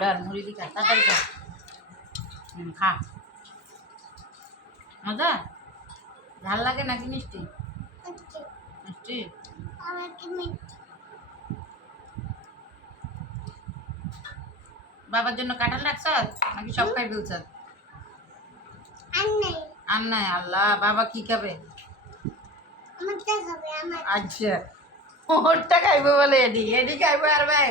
ডাল মুড়ি তাড়াতাড়ি খা হুম, খা। মজা? ঝাল লাগে নাকি মিষ্টি? মিষ্টি। বাবার জন্য কাঁঠাল রাখছ নাকি সব খাই ফেলছ আর নাই। আল্লাহ বাবা কি খাবে? আচ্ছা। ওরটা খাইবো বলে এডি এডি খাইবো আর ভাই।